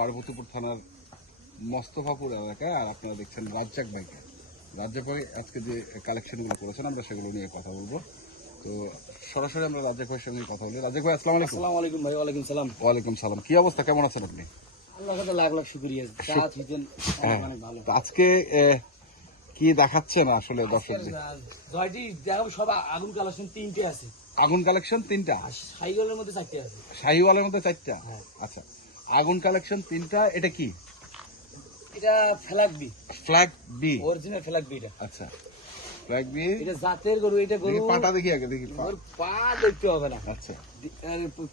পার্বতীপুর থানার মোস্তফাপুর এলাকায়। আর আপনারা দেখছেন রাজ্জাক ভাইকে। রাজ্জাক ভাই আজকে যে কালেকশনগুলো করেছেন আমরা সেগুলো নিয়ে কথা বলবো। তো সরাসরি আমরা রাজ্জাক ভাইয়ের সঙ্গে কথা বলি। রাজ্জাক ভাই আসসালামু আলাইকুম। আসসালামু আলাইকুম ভাই। ওয়ালাইকুম সালাম। ওয়ালাইকুম সালাম। কি অবস্থা, কেমন আছেন আপনি? আল্লাহর কাছে লাখ লাখ শুকরিয়া। জাত হিতেন অনেক ভালো। তো আজকে কি দেখাচ্ছেন আসলে দর্শকদের? দয়টি দেখাবো, সব আগুন কালেকশন তিনটে আছে। আগুন কালেকশন তিনটা, আর সাইকেলের মধ্যে চারটে আছে। শাহিওয়ালের মধ্যে চারটা। হ্যাঁ। আচ্ছা, আগুন কালেকশন তিনটা। এটা কি? এটা flag B, flag B, original flag B. এটা আচ্ছা ফ্ল্যাগ বি। এটা জাতের গরু। এটা গরু দেখি পাটা, দেখি আগে দেখি পা। ওর পা দেখতে হবে না। আচ্ছা,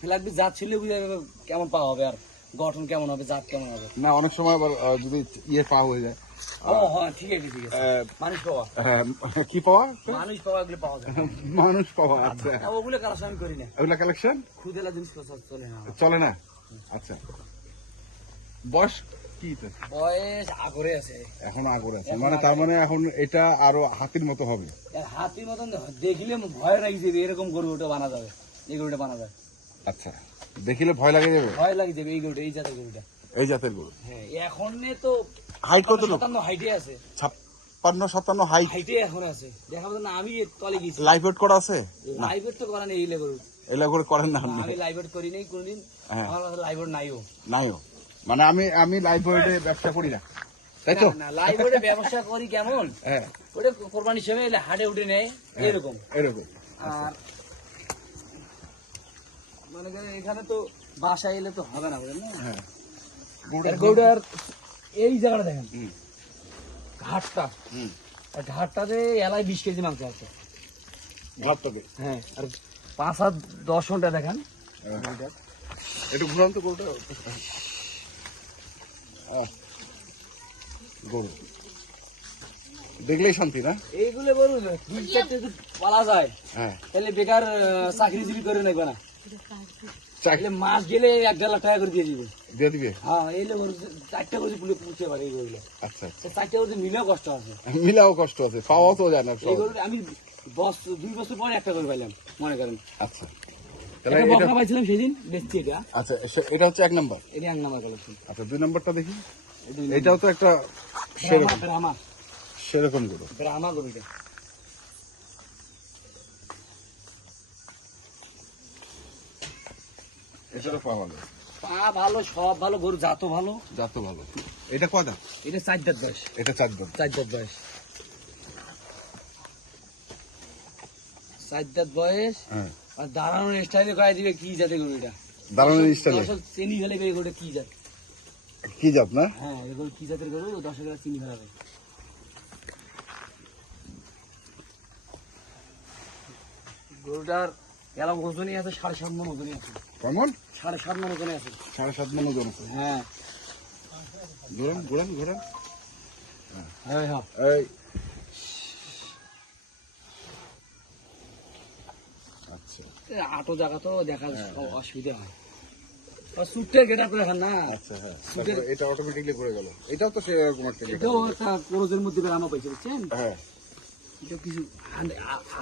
ফ্ল্যাগ বি জাত ছিল বুঝা যাবে কেমন পা হবে, আর গঠন কেমন হবে, জাত কেমন হবে। না অনেক সময় আবার যদি ইয়ে পা হয়ে যায়। ও হ্যাঁ, ঠিক আছে ঠিক আছে। মানুষ পাওয়া, কি পাওয়া? মানুষ পাওয়া এগুলো পাওয়া যায়। মানুষ পাওয়া। আচ্ছা, ওগুলো কালেকশন আমি করি না। ওগুলা কালেকশন খুদেলা জিনিস চলে না। চলে না। আচ্ছা, বয়স কি? বয়স আগরে আছে, এখন আগরে আছে, মানে তার মানে এখন এটা আরো হাতির মতো হবে। হাতির মতন দেখলে ভয় লাগি যাবে। এরকম গরু ওটা বানা যাবে, এই গরুটা বানা যায়। আচ্ছা, দেখিলে ভয় লাগে যাবে। ভয় লাগি যাবে এই গরুটা, এই জাতের গরুটা। এই জাতের গরু। হ্যাঁ, এখন তো হাইট কত? 57 হাইটে আছে। 56-57 হাইট। হাইটে এখন আছে। দেখাবো না, আমি তলে গেছি। লাইভ ওয়েট করা আছে? লাইভ তো করা নেই এই গরু। এলা করে করেন না? আমি লাইভ করি নাই কোনদিন। আমার কাছে লাইভ নাইও। নাইও, মানে আমি লাইভ ওয়েটে ব্যবসা করি না, তাই তো? না, লাইভ ব্যবসা করি কেমন, হ্যাঁ, ওটা কোরবানির সময় হাটে উঠে নেয় এরকম। এরকম। আর মানে এখানে তো বাসা এলে তো হবে না, বুঝলেন না? হ্যাঁ, গরুটার এই জায়গাটা দেখেন, ঘাটটা। ঘাটটাতে এলাই 20 কেজি মাংস আছে। ঘাটটাকে। হ্যাঁ, আর 5-10 ঘন্টা দেখেন। একটু ঘুরান তো গরুটা। গরু দেখলেই শান্তি না? এইগুলো গরু 2-4টে যদি পালা যায়, হ্যাঁ, তাহলে বেকার চাকরিজীবী করে নেবে না। তাহলে মাস গেলে 1-1.5 লাখ টাকা করে দিয়ে দিবে। দিয়ে দিবে। হ্যাঁ, এইলে গরু 4টে করে পুষতে পারে এই গরুগুলো। আচ্ছা আচ্ছা, 4টে করে মিলেও কষ্ট আছে, মিলাও কষ্ট আছে, পাওয়া তো যায় না। এই গরু আমি 2 বছর পরে একটা করে পাইলাম, মনে করেন। আচ্ছা, তাহলে একটা এটা, বকনা পাইছিলাম সেদিন, বেচছি এটা। আচ্ছা এটা হচ্ছে 1 নাম্বার। এটা 1 নাম্বার কালেকশন। আচ্ছা, 2 নাম্বারটা দেখি। এটাও তো একটা সেরকম ব্রাহ্মা সেরকম গরু। ব্রাহ্মা গরু এটা। এটারও পাওয়া যায়। পা ভালো, সব ভালো, গরু জাতও ভালো। যা তো ভালো। এটা কয় দাম? এটা 4 দাঁত বয়স। এটা 4 দাম। 4 দাঁত বয়স। 4 দাঁত বয়স। হ্যাঁ, আর দাঁড়ানোর স্টাইলে কয়ে দিবে কি জাতে গরু এটা। দাঁড়ানোর স্টাইলে চিনি ফেলে গরুটা কি জাত। কি জাত না? হ্যাঁ, এই গরু কি জাতের গরু, 10 গ্রাম চিনি ফেলাবে। গরুটার এলাম ওজনই আছে 7.5 মণ ওজনই আছে। কেমন? 7.5 মণ ওজনই আছে। 7.5 মণ ওজন আছে। হ্যাঁ ঘোরান ঘোরান ঘোরান। হ্যাঁ হ্যাঁ। এই আচ্ছা আটো জায়গা তো দেখা অসুবিধা হয়। সুটের গেটা করে খান না। আচ্ছা, হ্যাঁ, তারপরে এটা অটোমেটিকলি ঘুরে গেল। এটাও তো সেরকম একটা গেট। এটাও একটা ক্রোজের মধ্যে বেরামা পাইছে, বুঝছেন? হ্যাঁ, এটা কিছু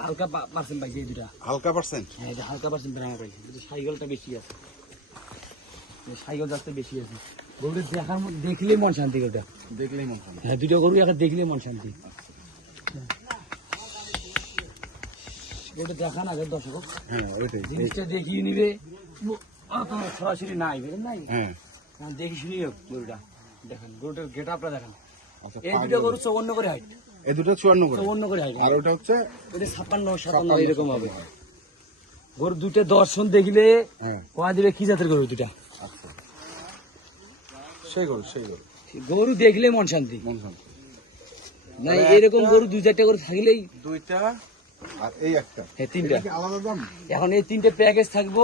হালকা পার্সেন্ট পাইছে এই দুটা। হালকা পার্সেন্ট। হ্যাঁ, এটা হালকা পার্সেন্ট বেরামা পাইছে। কিন্তু সাইকেলটা বেশি আছে, সাইকেল যাতে বেশি আছে। গরুটা দেখার মধ্যে দেখলেই মন শান্তি। ওটা দেখলেই মন খারাপ। হ্যাঁ, দুটো গরু একটা দেখলেই মন শান্তি। গরুটা দেখান আগে দর্শক, হ্যাঁ, ওইটাই। জিনিসটা দেখিয়ে নিবে। সরাসরি নাই, বুঝলেন নাই? হ্যাঁ, দেখি শুনি গরুটা দেখেন, গরুটার গেট আপটা দেখেন। আচ্ছা, এই দুটো গরু 54 করে হাইট। এই দুটো 54 করে। 54 করে হাইট। আর ওটা হচ্ছে এটা 56-57 এরকম হবে। গরু দুটো দর্শন দেখলে হ্যাঁ, কয়া দিবে কি জাতের গরু দুটা। আচ্ছা, সেই গরু সেই গরু। গরু দেখলে মন শান্তি। মন শান্তি। না এরকম গরু 2-4টা করে থাকলেই। দুইটা আর এই একটা। হ্যাঁ, 3টা। এটা কি আলাদা দাম? এখন এই 3টে প্যাকেজ থাকবো।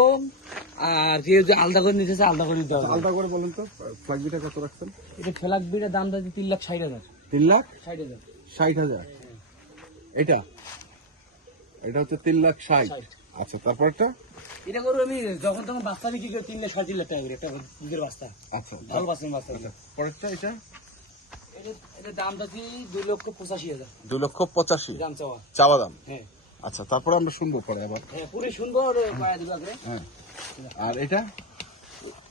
আর কেউ যদি আলাদা করে নিতে চায় আলাদা করে দিতে হবে। আলাদা করে বলেন তো, ফ্ল্যাগ বিটা কত রাখছেন? এটা ফ্ল্যাগ বিটার দাম যাচ্ছে 3,60,000। 3,60,000। 60,000। এটা এটা হচ্ছে 3,60,000। আচ্ছা, তারপরটা? এটা গরু আমি যখন তখন বাচ্চা বিক্রি করে 3,60,000 টাকা করে একটা দুধের বাচ্চা। আচ্ছা, ভালো বাচ্চা বাচ্চা। আচ্ছা, পরেরটা এটা? এটা দাম যাচ্ছে 2,85,000। 2,85,000 দাম চাওয়া। চাওয়া দাম। হ্যাঁ আচ্টা, তারপরে আমরা শুনবো পরে আবার। হ্যাঁ, পুরো সুন্দর পায়া দিবে আগে। হ্যাঁ, আর এটা?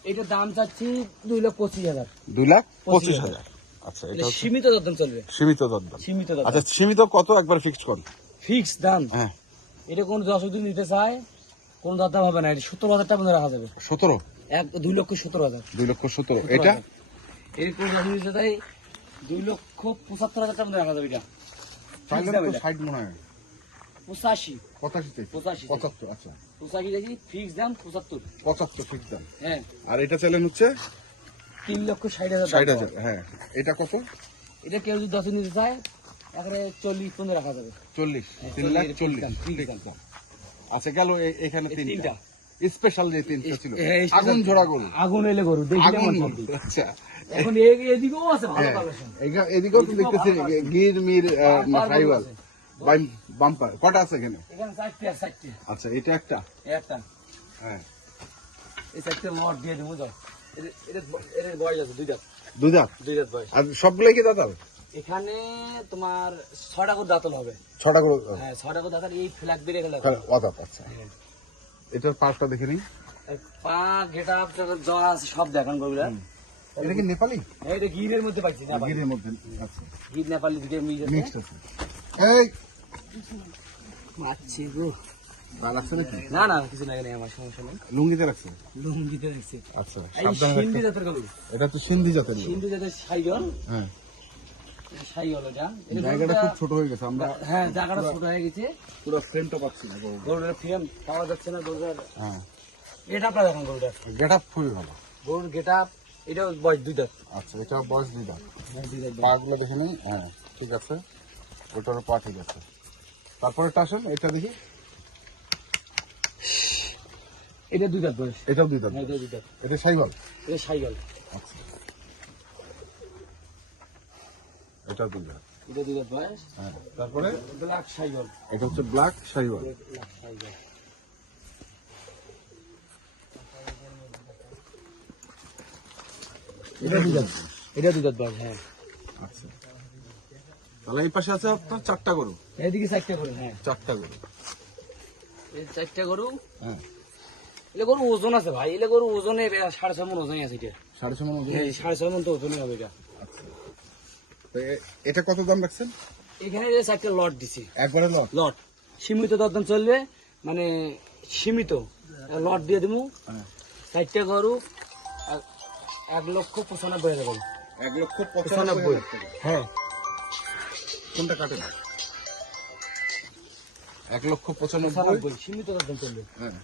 এটার দাম চাচ্ছি 2,25,000। 2,25,000। আচ্ছা, এটা এটা হচ্ছে সীমিত দরদাম চলবে, সীমিত দরদাম। সীমিত দরদাম। আচ্ছা, সীমিত কত একবার ফিক্সড করুন। ফিক্স দাম হ্যাঁ, এটা কোন 10 দিন নিতে চায় কোন দরদাম হবে না, এটা 17,000 টাকা পর্যন্ত রাখা যাবে। 17, 2,17,000। 2,17,000। এটা এর কোন 10 দিন নিতে চায় 2,75,000 টাকা পর্যন্ত রাখা যাবে। এটা চাইলেন তো 60 মনে হয়, 85, 85 তে 85, 75। আচ্ছা, 85 দেখি ফিক্স দাম 75। 75 ফিক্স দাম। হ্যাঁ, আর এটা চাইলেন হচ্ছে 3,60,000 60,000। হ্যাঁ, এটা কত? এটা কেউ যদি 10 দিন নিতে চায় এখানে 40 পর্যন্ত রাখা যাবে। 40, হ্যাঁ, 3,40,000 ঠিক ঠিক দাম। আচ্ছা, গেল এখানে এই তিনটা তিনটা। স্পেশাল যে তিনটা ছিল, হ্যাঁ, special। আগুন ঝরা গরু, আগুন এলে গরু দেখলে আগুন। আমার শান্তি। আচ্ছা, এখন এদিকেও আছে ভালো হ্যাঁ, কালেকশন। এদিকেও তো এদিকেও দেখতেছি ভালো আছে। গির মির বাম্পার গরু সাইওয়াল আছে। বাম্পার কটা আছে এখানে? এখানে 4টি আর 4টি। আচ্ছা, এটা একটা। একটা হ্যাঁ, এই 4টি লট দিয়ে দেবো যাও। এর বয়স আছে 2 দাঁত, দুই দাঁত। 2 দাঁত বয়স। আর সবগুলাই কি দাঁতাল? এখানে তোমার 6টা করে দাঁতল হবে। 6টা করে হ্যাঁ, 6টা করে দাঁতাল। এই ফ্ল্যাগ বেরিয়ে গেল। অদাঁত। আচ্ছা, এটার পাঁচটা দেখে নিই। পা গেটা যা আছে সব দেখান গরুগুলা। এটা কি নেপালি? হ্যাঁ, এটা গিরের মধ্যে পাইছি না, গিরের মধ্যে। আচ্ছা, গির নেপালি দিকে মিক্সড আছে। এই মাছি গো। দাঁত আছে নাকি? না না, কিছু লাগে না, আমার সমস্যা নেই। লুঙ্গিতে রাখছে? লুঙ্গিতে দেখছি। আচ্ছা, এই সাবধানে সিন্ধি রাখতে। জাতের গরু, এটা তো সিন্ধি জাতের গরু। সিন্ধু জাতের সাইগল। হ্যাঁ, সাইগল এটা। এটা জায়গাটা গরুটা- খুব ছোট হয়ে গেছে, আমরা হ্যাঁ, জায়গাটা ছোট হয়ে গেছে। পুরো ফ্রেমটা পাচ্ছি না গরুর। গরুটার ফ্রেম পাওয়া যাচ্ছে না গরুটার। হ্যাঁ, এটা আপনার দেখেন গরুটার। গেট আপ খুবই ভালো। গরুর গেট আপ, এটা বয়স 2 দাঁত। আচ্ছা, এটা বয়স 2 দাঁত। হ্যাঁ, 2 দাঁত বয়স। পা গুলো দেখে নিই। হ্যাঁ, ঠিক আছে, ওটারও পা ঠিক আছে। তারপরে আসেন, এটা দেখি। এটা 2 দাঁত বয়স। এটাও 2 দাঁত। হ্যাঁ, এটা 2 দাঁত। এটা সাইওয়াল। এটা সাইগল। আচ্ছা, এটা 2 দাঁত। এটা 2 দাঁত বয়স। হ্যাঁ, তারপরে ব্ল্যাক সাইগল। এটা হচ্ছে ব্ল্যাক সাইওয়াল। ব্ল্যাক সাইগল। এটা 2 দাঁত। এটা 2 দাঁত বয়স। হ্যাঁ, আচ্ছা, তাহলে এই পাশে আছে আপনার 4টা গরু। এদিকে 4টা গরু। হ্যাঁ, 4টা গরু। এই 4টা গরু। হ্যাঁ, এলে গরু ওজন আছে ভাই, এলে গরু ওজনে 6.5 মণ ওজনই আছে এটা। 6.5 মণ ওজন। হ্যাঁ, 6.5 মণ তো ওজনই হবে এটা। আচ্ছা, তো এটা কত দাম রাখছেন? এখানে 4টা লট দিছি। একবারে লট? লট সীমিত দরদাম চলবে, মানে সীমিত লট দিয়ে দেবো। হ্যাঁ, 4টা গরু 1,95,000 গরু। 1,95,000 টাকা। হ্যাঁ, কোনটা কাটেন? 1,95,000। 95 সীমিত দরদাম চলবে। হ্যাঁ,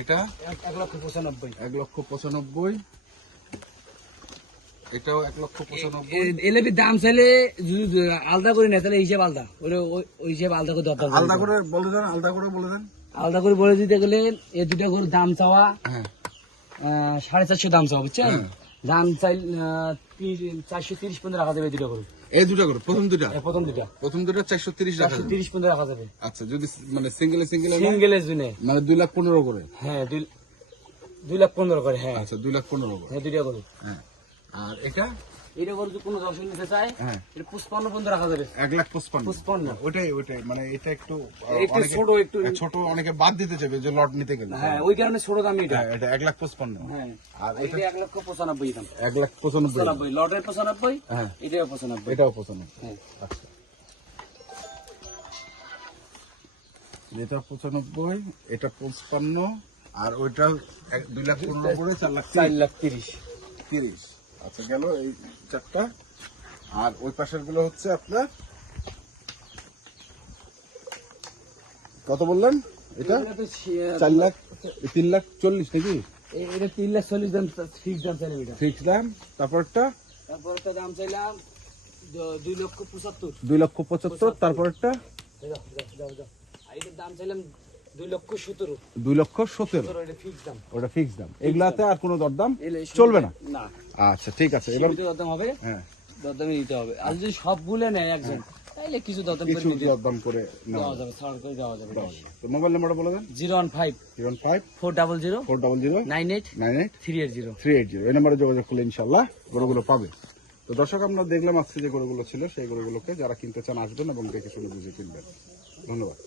এটা 1,95,000। 1,95,000। এটাও 1,95,000। এলে দাম চাইলে যদি আলাদা করে নেয় তাহলে হিসাব আলাদা, ওই হিসাব আলাদা করে দরদাম আলাদা করে বলে দেন, আলাদা করে বলে দেন। আলাদা করে বলে দিতে গেলে এই 2টা গরুর দাম চাওয়া হ্যাঁ, 450 দাম চাওয়া, বুঝছেন? হ্যাঁ। দাম চাই 430 পর্যন্ত রাখা যাবে 2টা গরু। এই 2টা গরু, প্রথম 2টা? প্রথম 2টা প্রথম 2টা 430 টাকা। 430 পর্যন্ত রাখা যাবে। আচ্ছা, যদি মানে সিঙ্গেলে সিঙ্গেলের জন্য মানে 2,15,000 করে। হ্যাঁ, 2,15,000 করে। হ্যাঁ, আচ্ছা, 2,15,000 করে। হ্যাঁ, 2টা গরু। হ্যাঁ, আর এটা? এটা গরু যদি কোনো দর্শক নিতে চায় হ্যাঁ, এটা 55 পর্যন্ত রাখা যাবে। 1,55,000। 55। ওইটাই মানে এটা একটু একটু অনেকে ছোট, একটু ছোট, অনেকে বাদ দিতে চাইবে যে লট নিতে গেলে। হ্যাঁ, ওই কারণে ছোট দাম এটা। হ্যাঁ, এটা 1,55,000। হ্যাঁ, আর এটা এটা 1,95,000 দাম। 1,95,000। 95 লটের 95, হ্যাঁ, এটাও 95। এটাও 95। হ্যাঁ, আচ্ছা, এটা 95, এটা 55, আর ওইটা 2,15,000 করে 4,30,000। 4,30,000। আচ্ছা, গেল এই 4টা। আর ওই পাশের গুলো হচ্ছে আপনার কত বললেন? এটা এটা তো 4,00,000, 3,40,000 নাকি? এটা 3,40,000 দাম, ফিক্স দাম চাইলে এটা। ফিক্স দাম। তারপরটা তারপর একটা দাম চাইলাম 2,75,000। 2,75,000। তারপরটা যাও, যাও, যাও। আর এটার দাম চাইলাম 2,17,000। 2,17,000। এটা ফিক্স দাম। ওটা ফিক্স দাম। এগুলাতে আর কোনো দরদাম এলে চলবে না? না, আচ্ছা, ঠিক আছে। এবার সীমিত দরদাম হবে, হ্যাঁ, দরদামই দিতে হবে। আর যদি সবগুলো নেয় একজন তাহলে কিছু দরদাম করে কিছু নিতে দরদাম করে নেওয়া দেওয়া যাবে, ছাড় করে দেওয়া যাবে। তো মোবাইল নাম্বারটা বলে দেন। 015 05 400 400 98 98 380। 380। এই নাম্বারে যোগাযোগ করলে ইনশাল্লাহ গরুগুলো পাবে। তো দর্শক, আমরা দেখলাম আজকে যে গরুগুলো ছিল সেই গরুগুলোকে যারা কিনতে চান আসবেন এবং দেখে শুনে বুঝে কিনবেন। ধন্যবাদ।